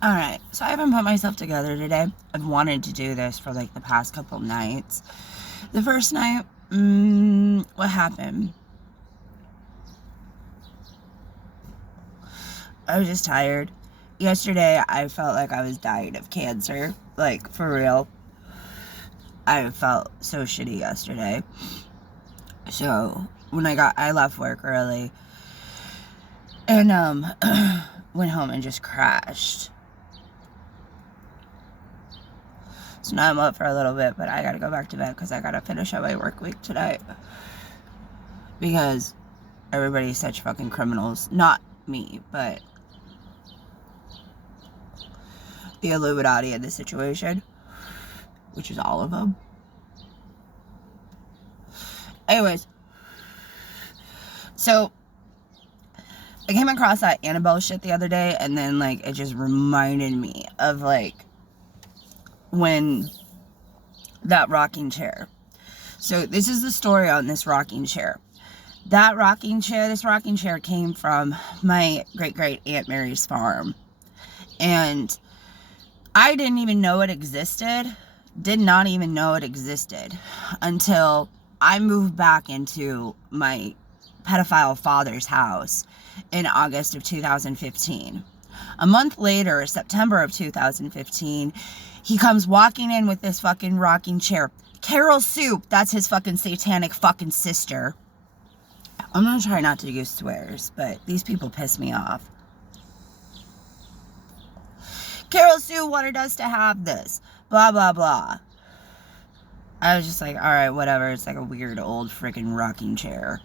Alright, so I haven't put myself together today. I've wanted to do this for like the past couple nights. The first night, what happened? I was just tired. Yesterday, I felt like I was dying of cancer. Like, for real. I felt so shitty yesterday. So, when I left work early and, went home and just crashed. So now I'm up for a little bit, but I gotta go back to bed because I gotta finish up my work week tonight. Because everybody's such fucking criminals. Not me, but the Illuminati in this situation, which is all of them. Anyways, so I came across that Annabelle shit the other day, and then like it just reminded me of like when that rocking chair. So this is the story on this rocking chair. This rocking chair came from my great Aunt Mary's farm. And I didn't even know it existed. Did not even know it existed until I moved back into my pedophile father's house in August of 2015. A month later, September of 2015, he comes walking in with this fucking rocking chair. Carol Soup, that's his fucking satanic fucking sister. I'm gonna try not to use swears, but these people piss me off. Carol Sue wanted us to have this. Blah, blah, blah. I was just like, alright, whatever. It's like a weird old freaking rocking chair.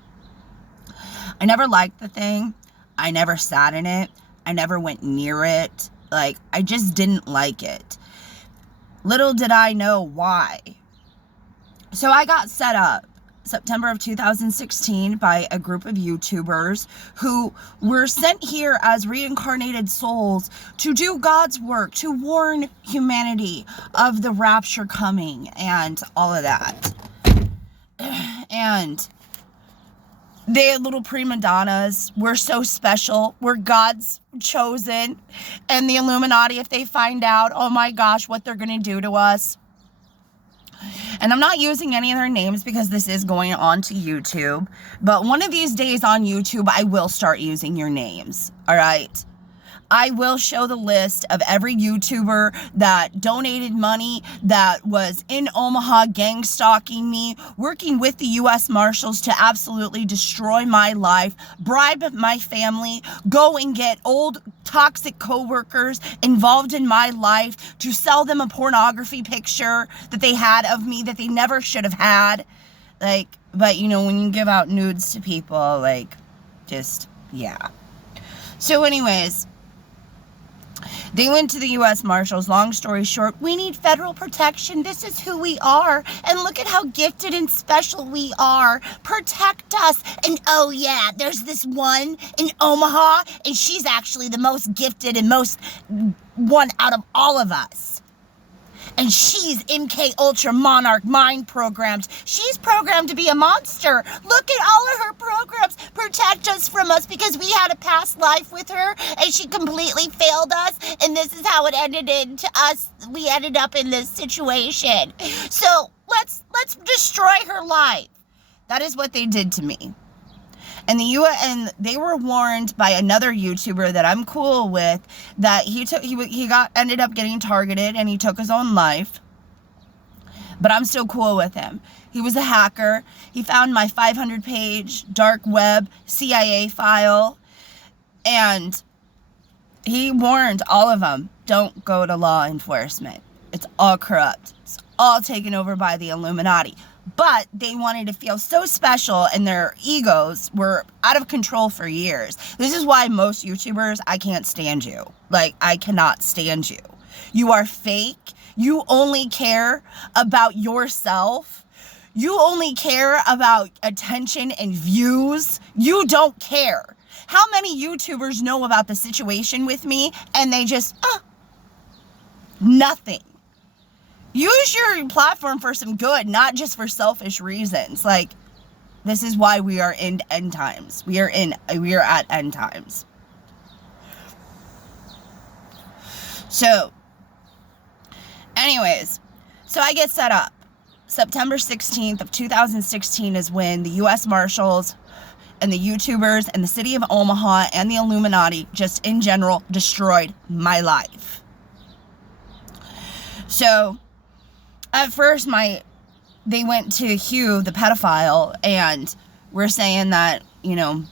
I never liked the thing. I never sat in it. I never went near it. Like, I just didn't like it. Little did I know why. So I got set up September of 2016 by a group of YouTubers who were sent here as reincarnated souls to do God's work, to warn humanity of the rapture coming and all of that. And they little prima donnas. We're so special. We're God's chosen. And the Illuminati, if they find out, oh my gosh, what they're going to do to us. And I'm not using any of their names because this is going on to YouTube. But one of these days on YouTube, I will start using your names. All right? I will show the list of every YouTuber that donated money, that was in Omaha gang stalking me, working with the U.S. Marshals to absolutely destroy my life, bribe my family, go and get old toxic coworkers involved in my life to sell them a pornography picture that they had of me that they never should have had. Like, but you know, when you give out nudes to people, like, just, yeah. So anyways, they went to the U.S. Marshals. Long story short, we need federal protection. This is who we are. And look at how gifted and special we are. Protect us. And oh yeah, there's this one in Omaha, and she's actually the most gifted and most one out of all of us. And she's MK Ultra Monarch mind programmed. She's programmed to be a monster. Look at all of her programs. Protect us from us because we had a past life with her and she completely failed us. And this is how it ended into us. We ended up in this situation. So let's destroy her life. That is what they did to me. And they were warned by another YouTuber that I'm cool with that he ended up getting targeted and he took his own life. But I'm still cool with him. He was a hacker. He found my 500-page dark web CIA file and he warned all of them, don't go to law enforcement. It's all corrupt. It's all taken over by the Illuminati. But they wanted to feel so special and their egos were out of control for years. This is why most YouTubers, I can't stand you. Like, I cannot stand you. You are fake. You only care about yourself. You only care about attention and views. You don't care. How many YouTubers know about the situation with me and they just, nothing. Use your platform for some good, not just for selfish reasons. Like, this is why we are in end times. We are at end times. So, anyways, so I get set up. September 16th of 2016 is when the U.S. Marshals and the YouTubers and the city of Omaha and the Illuminati, just in general, destroyed my life. So, at first, they went to Hugh, the pedophile, and were saying that, you know,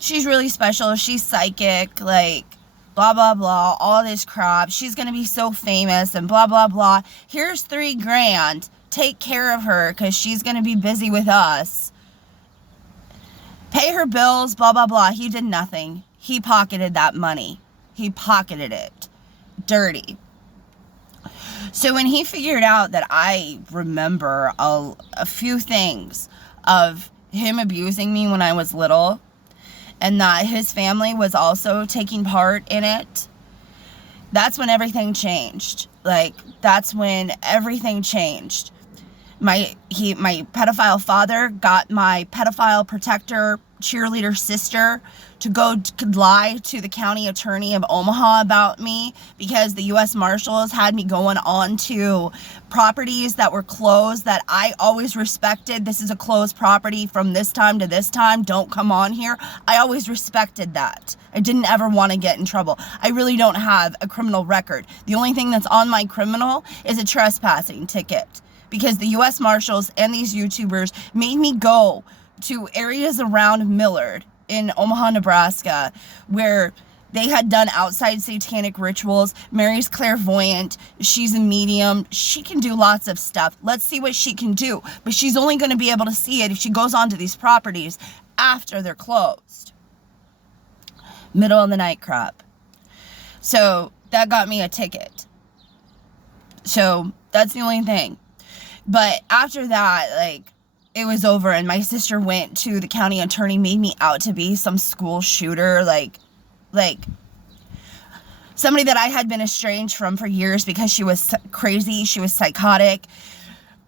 she's really special, she's psychic, like, blah, blah, blah, all this crap. She's going to be so famous and blah, blah, blah. Here's $3,000. Take care of her because she's going to be busy with us. Pay her bills, blah, blah, blah. He did nothing. He pocketed that money. He pocketed it. Dirty. So when he figured out that I remember a few things of him abusing me when I was little, and that his family was also taking part in it, that's when everything changed. Like, that's when everything changed. My pedophile father got my pedophile protector cheerleader sister to go lie to the county attorney of Omaha about me because the U.S. Marshals had me going on to properties that were closed that I always respected. This is a closed property from this time to this time. Don't come on here. I always respected that. I didn't ever want to get in trouble. I really don't have a criminal record. The only thing that's on my criminal is a trespassing ticket because the U.S. Marshals and these YouTubers made me go to areas around Millard in Omaha, Nebraska, where they had done outside satanic rituals. Mary's clairvoyant. She's a medium. She can do lots of stuff. Let's see what she can do. But she's only going to be able to see it if she goes onto these properties after they're closed. Middle of the night crap. So that got me a ticket. So that's the only thing. But after that, like, it was over, and my sister went to the county attorney, made me out to be some school shooter, like somebody that I had been estranged from for years because she was crazy, she was psychotic.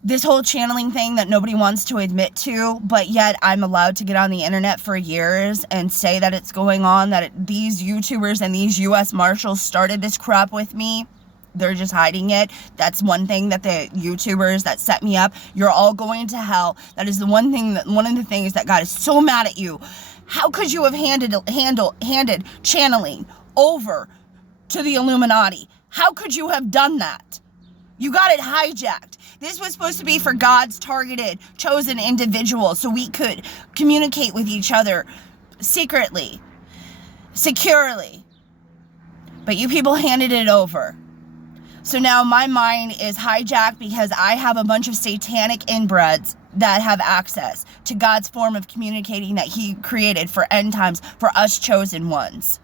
This whole channeling thing that nobody wants to admit to, but yet I'm allowed to get on the internet for years and say that it's going on, that these YouTubers and these U.S. Marshals started this crap with me. They're just hiding it. That's one thing that the YouTubers that set me up, you're all going to hell. That is the one of the things that God is so mad at you. How could you have handed channeling over to the Illuminati? How could you have done that? You got it hijacked. This was supposed to be for God's targeted, chosen individuals so we could communicate with each other secretly, securely. But you people handed it over. So now my mind is hijacked because I have a bunch of satanic inbreds that have access to God's form of communicating that he created for end times for us chosen ones.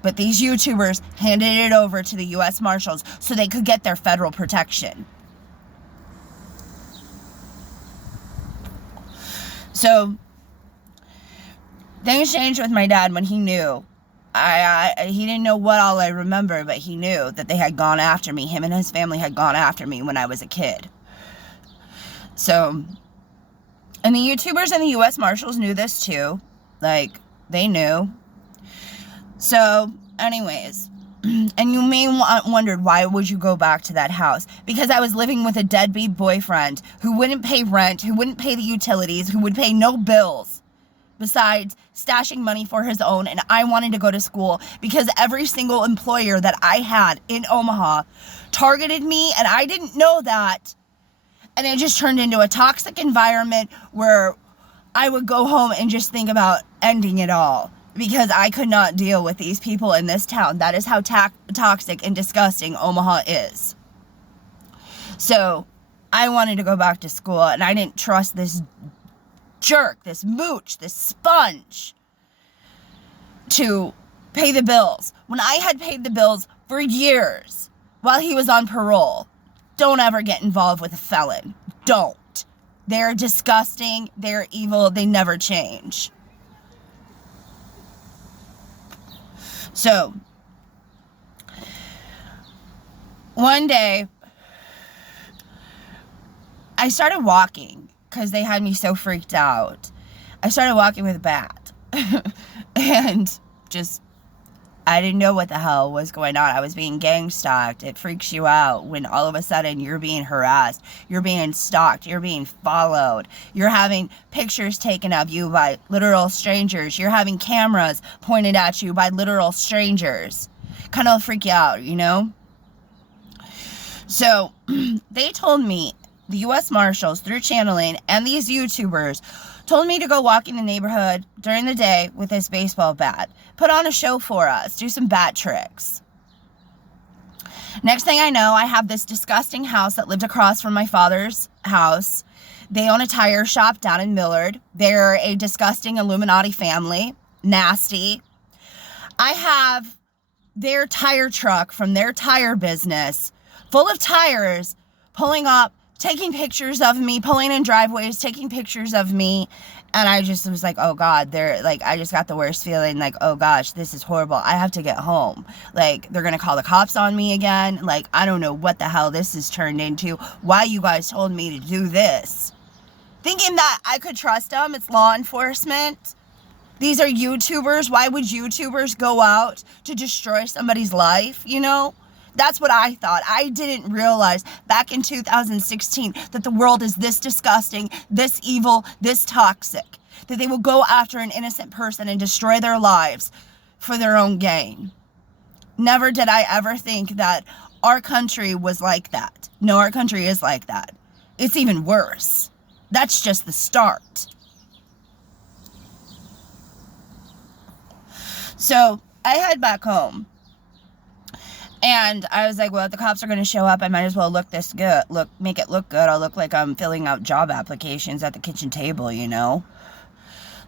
But these YouTubers handed it over to the U.S. Marshals so they could get their federal protection. So things changed with my dad when he knew. He didn't know what all I remember, but he knew that they had gone after me. Him and his family had gone after me when I was a kid. So, and the YouTubers and the U.S. Marshals knew this too. Like, they knew. So, anyways, and you may wondered, why would you go back to that house? Because I was living with a deadbeat boyfriend who wouldn't pay rent, who wouldn't pay the utilities, who would pay no bills. Besides stashing money for his own, and I wanted to go to school because every single employer that I had in Omaha targeted me, and I didn't know that. And it just turned into a toxic environment where I would go home and just think about ending it all because I could not deal with these people in this town. That is how toxic and disgusting Omaha is. So I wanted to go back to school, and I didn't trust this jerk, this mooch, this sponge to pay the bills when I had paid the bills for years while he was on parole. Don't ever get involved with a felon. Don't. They're disgusting. They're evil. They never change. So, one day, I started walking because they had me so freaked out. I started walking with a bat and just I didn't know what the hell was going on. I was being gang stalked. It freaks you out when all of a sudden you're being harassed. You're being stalked. You're being followed. You're having pictures taken of you by literal strangers. You're having cameras pointed at you by literal strangers. Kind of freak you out, you know? So they told me, the U.S. Marshals, through channeling, and these YouTubers told me to go walk in the neighborhood during the day with this baseball bat. Put on a show for us. Do some bat tricks. Next thing I know, I have this disgusting house that lived across from my father's house. They own a tire shop down in Millard. They're a disgusting Illuminati family. Nasty. I have their tire truck from their tire business full of tires pulling up, taking pictures of me, pulling in driveways, taking pictures of me. And I just was like, oh God, I just got the worst feeling, like, oh gosh, this is horrible. I have to get home. Like, they're going to call the cops on me again. Like, I don't know what the hell this has turned into. Why you guys told me to do this. Thinking that I could trust them. It's law enforcement. These are YouTubers. Why would YouTubers go out to destroy somebody's life, you know? That's what I thought. I didn't realize back in 2016 that the world is this disgusting, this evil, this toxic, that they will go after an innocent person and destroy their lives for their own gain. Never did I ever think that our country was like that. No, our country is like that. It's even worse. That's just the start. So I head back home. And I was like, well, if the cops are going to show up, I might as well look this good. Make it look good. I'll look like I'm filling out job applications at the kitchen table, you know?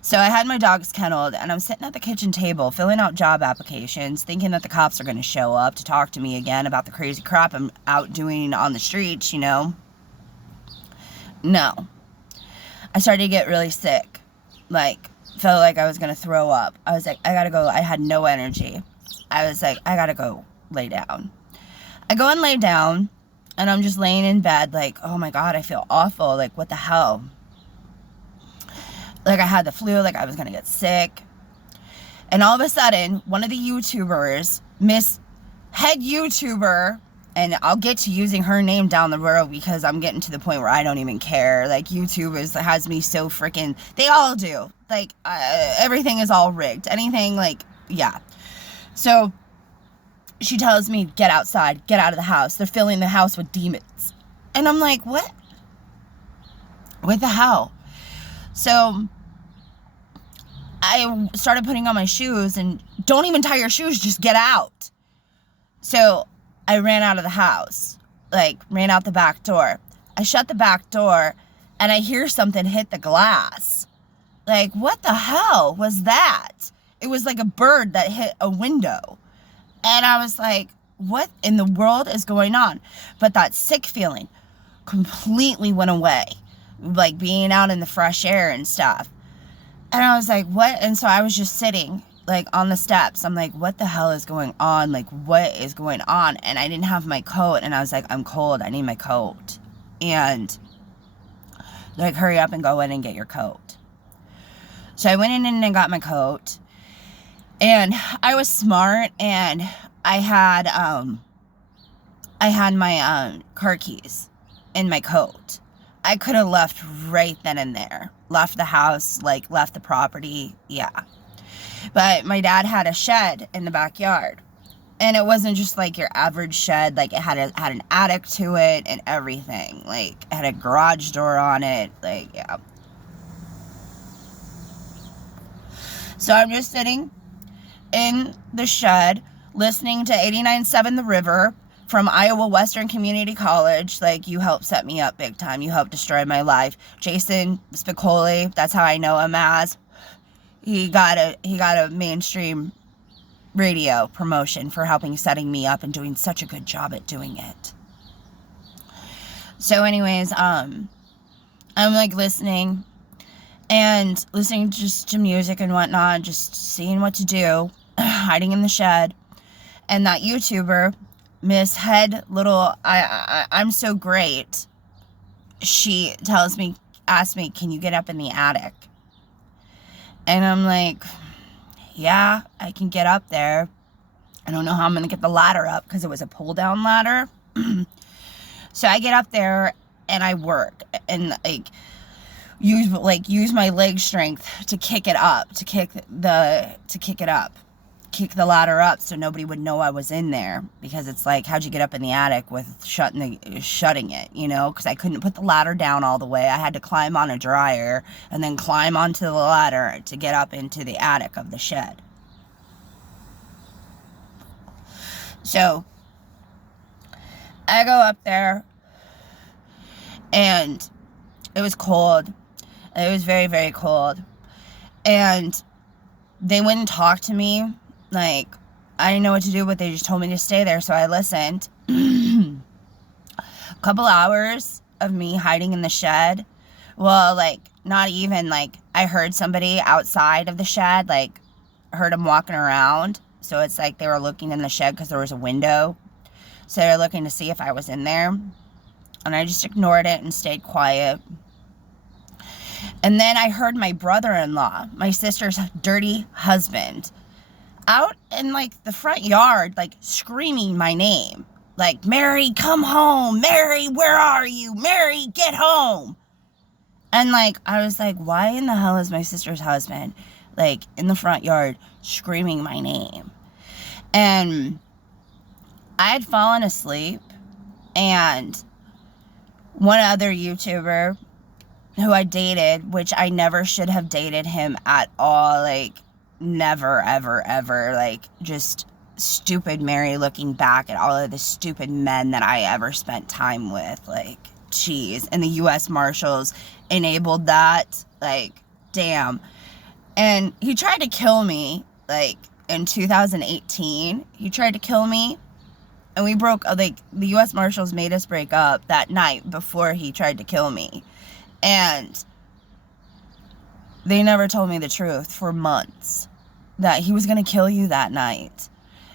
So I had my dogs kenneled, and I'm sitting at the kitchen table filling out job applications, thinking that the cops are going to show up to talk to me again about the crazy crap I'm out doing on the streets, you know? No. I started to get really sick. Like, felt like I was going to throw up. I was like, I got to go. I had no energy. I was like, I got to go lay down. I go and lay down, and I'm just laying in bed like, oh my God, I feel awful. Like, what the hell? Like, I had the flu, like I was gonna get sick. And all of a sudden, one of the YouTubers, head YouTuber, and I'll get to using her name down the road because I'm getting to the point where I don't even care. Like, YouTube has me so freaking, they all do. Like, everything is all rigged. Anything, like, yeah. So she tells me, get outside, get out of the house. They're filling the house with demons. And I'm like, what? What the hell? So I started putting on my shoes, and don't even tie your shoes, just get out. So I ran out of the house, like ran out the back door. I shut the back door, and I hear something hit the glass. Like, what the hell was that? It was like a bird that hit a window. And I was like, what in the world is going on? But that sick feeling completely went away. Like being out in the fresh air and stuff. And I was like, what? And so I was just sitting like on the steps. I'm like, what the hell is going on? Like, what is going on? And I didn't have my coat. And I was like, I'm cold. I need my coat. And like, hurry up and go in and get your coat. So I went in and got my coat. And I was smart, and I had my car keys in my coat. I could have left right then and there. Left the house, like left the property, yeah. But my dad had a shed in the backyard. And it wasn't just like your average shed, like it had an attic to it and everything. Like, it had a garage door on it, like, yeah. So I'm just sitting in the shed, listening to 89.7 The River from Iowa Western Community College. Like, you helped set me up big time. You helped destroy my life. Jason Spicoli, that's how I know him as. He got a mainstream radio promotion for setting me up and doing such a good job at doing it. So anyways, I'm like listening just to music and whatnot, just seeing what to do, hiding in the shed. And that YouTuber, Miss Head Little, I'm so great. She asks me, can you get up in the attic? And I'm like, yeah, I can get up there. I don't know how I'm going to get the ladder up because it was a pull down ladder. So I get up there and I work and use my leg strength to kick it up, to kick the ladder up so nobody would know I was in there, because it's like, how'd you get up in the attic with shutting it, you know, because I couldn't put the ladder down all the way. I had to climb on a dryer and then climb onto the ladder to get up into the attic of the shed. So I go up there and it was cold. It was very, very cold. And they wouldn't talk to me. Like, I didn't know what to do, but they just told me to stay there, so I listened. A couple hours of me hiding in the shed. Well, like, not even, like, I heard somebody outside of the shed, like, heard them walking around. So it's like they were looking in the shed because there was a window. So they were looking to see if I was in there. And I just ignored it and stayed quiet. And then I heard my brother-in-law, my sister's dirty husband, out in, like, the front yard, like, screaming my name. Like, Mary, come home. Mary, where are you? Mary, get home. And, like, I was like, why in the hell is my sister's husband, like, in the front yard screaming my name? And I had fallen asleep, and one other YouTuber who I dated, which I never should have dated him at all, like, never, ever, ever, like, just stupid Mary looking back at all of the stupid men that I ever spent time with, like, geez. And the U.S. Marshals enabled that, like, damn. And he tried to kill me, like, in 2018. He tried to kill me, and we broke, like, the U.S. Marshals made us break up that night before he tried to kill me. And they never told me the truth for months, that he was going to kill you that night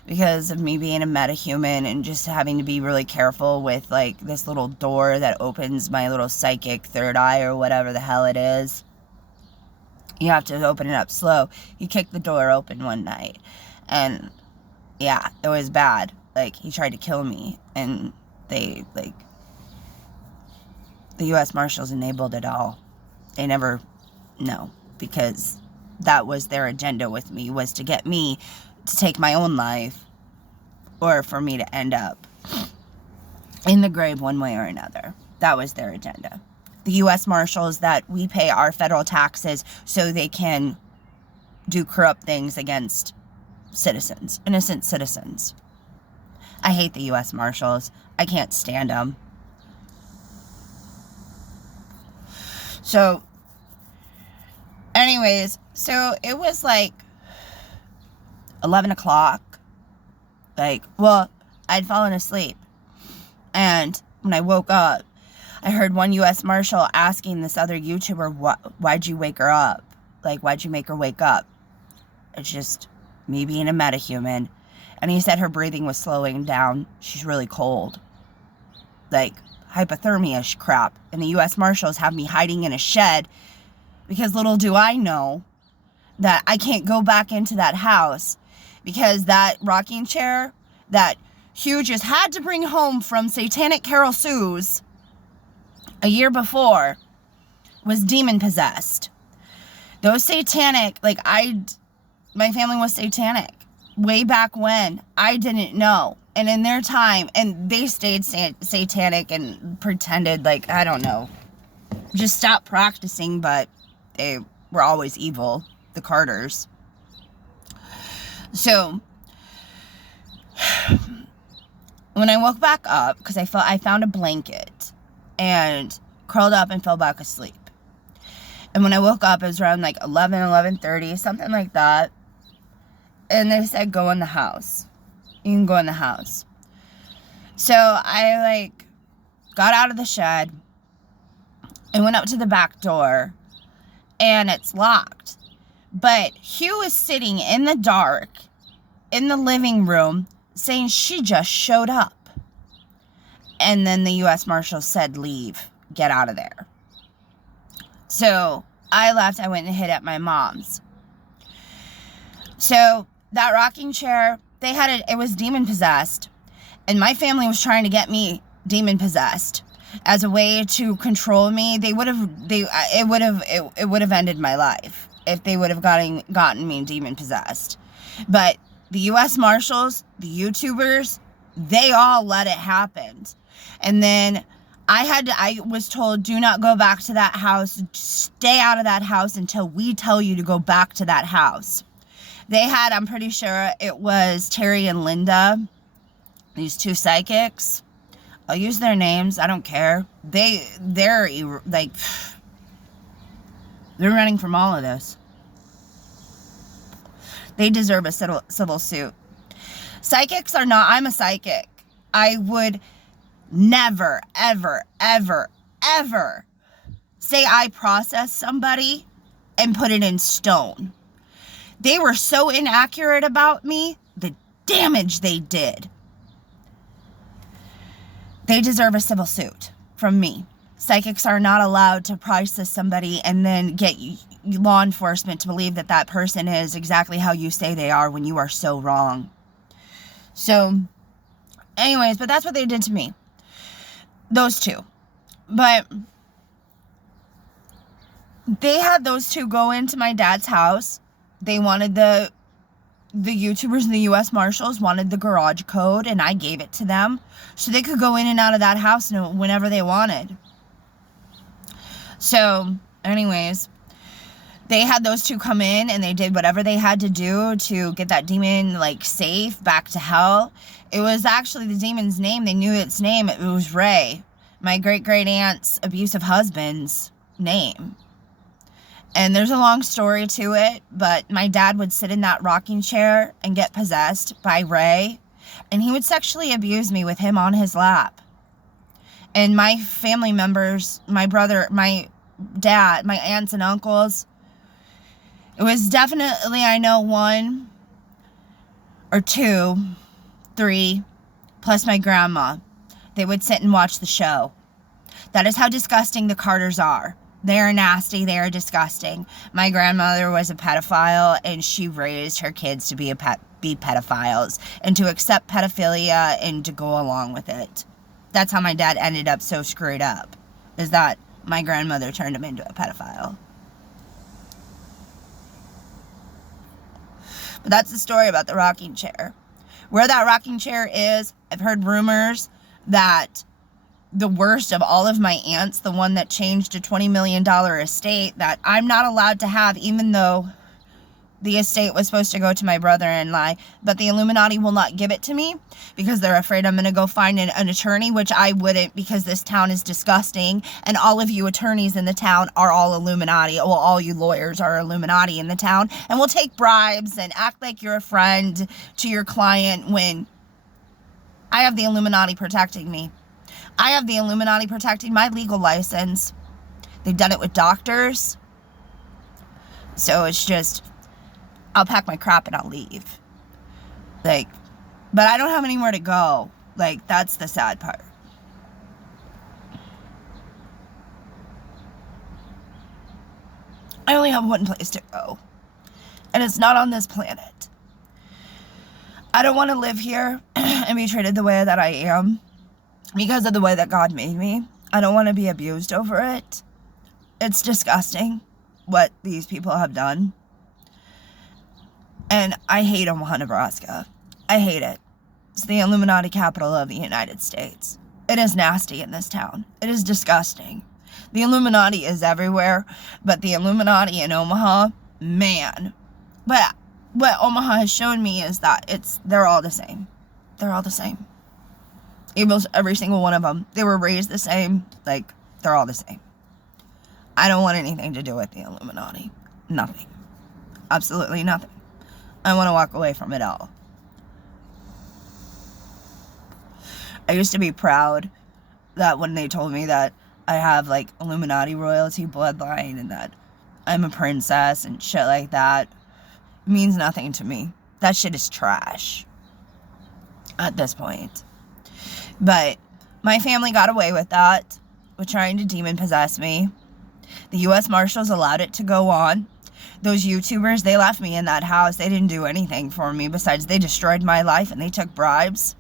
because of me being a metahuman and just having to be really careful with, like, this little door that opens my little psychic third eye or whatever the hell it is. You have to open it up slow. He kicked the door open one night, and yeah, it was bad. Like, he tried to kill me, and they, like, the U.S. Marshals enabled it all. They never, no, because that was their agenda with me, was to get me to take my own life, or for me to end up in the grave one way or another. That was their agenda. The U.S. Marshals, that we pay our federal taxes so they can do corrupt things against citizens, innocent citizens. I hate the U.S. Marshals. I can't stand them. So, anyways, so it was like 11 o'clock. Like, well, I'd fallen asleep. And when I woke up, I heard one U.S. Marshal asking this other YouTuber, why'd you wake her up? Like, why'd you make her wake up? It's just me being a metahuman. And he said her breathing was slowing down. She's really cold. Like, hypothermia crap. And the U.S. Marshals have me hiding in a shed because little do I know that I can't go back into that house because that rocking chair that Hugh just had to bring home from Satanic Carol Sue's a year before was demon possessed. Those satanic, like, my family was satanic way back when. I didn't know. And in their time, and they stayed satanic and pretended, like, I don't know, just stopped practicing, but they were always evil, the Carters. So, when I woke back up, because I found a blanket and curled up and fell back asleep. And when I woke up, it was around like 11:30, something like that. And they said, go in the house. You can go in the house. So I, like, got out of the shed and went up to the back door, and it's locked. But Hugh is sitting in the dark in the living room saying she just showed up. And then the U.S. Marshal said, leave, get out of there. So I left. I went and hid at my mom's. So that rocking chair they had it was demon possessed, and my family was trying to get me demon possessed as a way to control me. It would have ended my life if they would have gotten me demon possessed. But the U.S. Marshals, the YouTubers, they all let it happen. And then I was told, do not go back to that house. Stay out of that house until we tell you to go back to that house. They had, I'm pretty sure it was Terry and Linda, these two psychics. I'll use their names. I don't care. They're like, they're running from all of this. They deserve a civil suit. Psychics are not, I'm a psychic. I would never, ever, ever, ever say I processed somebody and put it in stone. They were so inaccurate about me, the damage they did. They deserve a civil suit from me. Psychics are not allowed to process somebody and then get law enforcement to believe that that person is exactly how you say they are when you are so wrong. So, anyways, but that's what they did to me. Those two. But they had those two go into my dad's house. They wanted the YouTubers and the U.S. Marshals wanted the garage code, and I gave it to them so they could go in and out of that house whenever they wanted. So, anyways, they had those two come in, and they did whatever they had to do to get that demon, like, safe, back to hell. It was actually the demon's name. They knew its name. It was Ray, my great-great-aunt's abusive husband's name. And there's a long story to it, but my dad would sit in that rocking chair and get possessed by Ray, and he would sexually abuse me with him on his lap. And my family members, my brother, my dad, my aunts and uncles, it was definitely, I know, 1 or 2, 3, plus my grandma. They would sit and watch the show. That is how disgusting the Carters are. They are nasty. They are disgusting. My grandmother was a pedophile, and she raised her kids to be pedophiles and to accept pedophilia and to go along with it. That's how my dad ended up so screwed up, is that my grandmother turned him into a pedophile. But that's the story about the rocking chair. Where that rocking chair is, I've heard rumors that the worst of all of my aunts, the one that changed a $20 million estate that I'm not allowed to have, even though the estate was supposed to go to my brother-in-law, but the Illuminati will not give it to me because they're afraid I'm going to go find an attorney, which I wouldn't, because this town is disgusting, and all of you attorneys in the town are all Illuminati. Well, all you lawyers are Illuminati in the town, and will take bribes and act like you're a friend to your client when I have the Illuminati protecting me. I have the Illuminati protecting my legal license. They've done it with doctors. So it's just, I'll pack my crap and I'll leave. Like, but I don't have anywhere to go. Like, that's the sad part. I only have one place to go. And it's not on this planet. I don't want to live here and be treated the way that I am. Because of the way that God made me. I don't want to be abused over it. It's disgusting what these people have done. And I hate Omaha, Nebraska. I hate it. It's the Illuminati capital of the United States. It is nasty in this town. It is disgusting. The Illuminati is everywhere, but the Illuminati in Omaha, man. But what Omaha has shown me is that they're all the same. They're all the same. Evil's every single one of them. They were raised the same. Like, they're all the same. I don't want anything to do with the Illuminati. Nothing. Absolutely nothing. I want to walk away from it all. I used to be proud that when they told me that I have, like, Illuminati royalty bloodline and that I'm a princess and shit like that, it means nothing to me. That shit is trash at this point. But my family got away with that, with trying to demon possess me. The U.S. Marshals allowed it to go on. those YouTubers, they left me in that house. They didn't do anything for me besides they destroyed my life and they took bribes.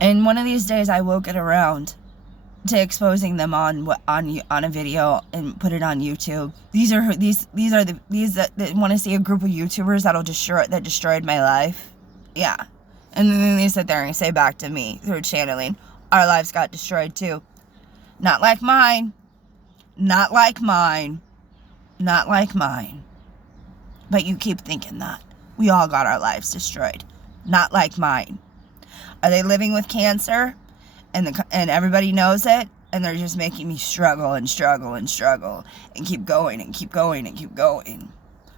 And one of these days I will get around to exposing them on a video and put it on YouTube. These that want to see a group of YouTubers that destroyed my life. Yeah. And then they sit there and say back to me through channeling, our lives got destroyed too. Not like mine. Not like mine. Not like mine. But you keep thinking that. We all got our lives destroyed. Not like mine. Are they living with cancer? And everybody knows it? And they're just making me struggle and struggle and struggle. And keep going and keep going and keep going.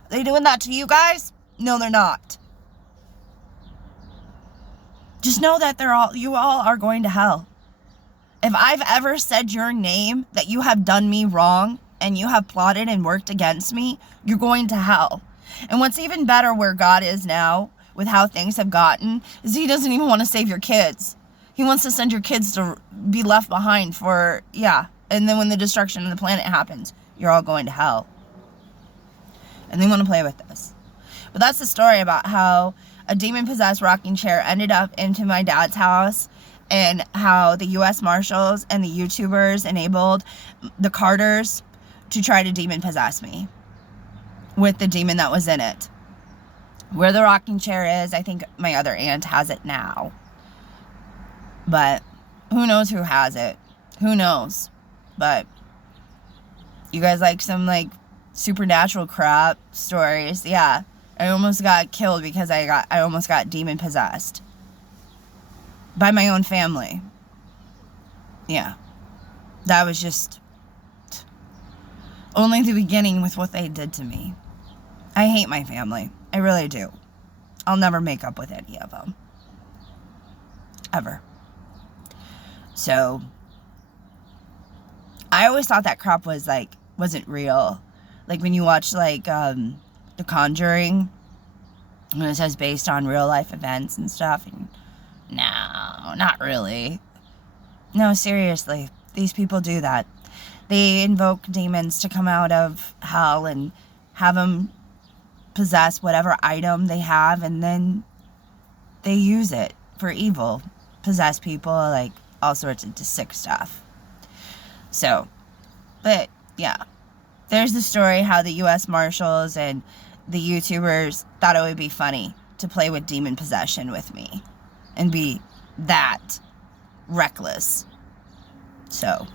Are they doing that to you guys? No, they're not. Just know that you all are going to hell. If I've ever said your name, that you have done me wrong, and you have plotted and worked against me, you're going to hell. And what's even better where God is now, with how things have gotten, is he doesn't even want to save your kids. He wants to send your kids to be left behind for, yeah. And then when the destruction of the planet happens, you're all going to hell. And they want to play with this. But that's the story about how a demon-possessed rocking chair ended up into my dad's house, and how the U.S. Marshals and the YouTubers enabled the Carters to try to demon-possess me with the demon that was in it. Where the rocking chair is, I think my other aunt has it now. But who knows who has it? Who knows? But you guys like some supernatural crap stories? Yeah. I almost got killed because I almost got demon possessed by my own family. Yeah. That was just only the beginning with what they did to me. I hate my family. I really do. I'll never make up with any of them. Ever. So, I always thought that crap wasn't real. Like when you watch The Conjuring, and it says based on real life events and stuff, and no, not really. No, seriously, these people do that. They invoke demons to come out of hell and have them possess whatever item they have, and then they use it for evil. Possess people, all sorts of sick stuff. So, but yeah, there's the story how the U.S. Marshals and the YouTubers thought it would be funny to play with demon possession with me and be that reckless. So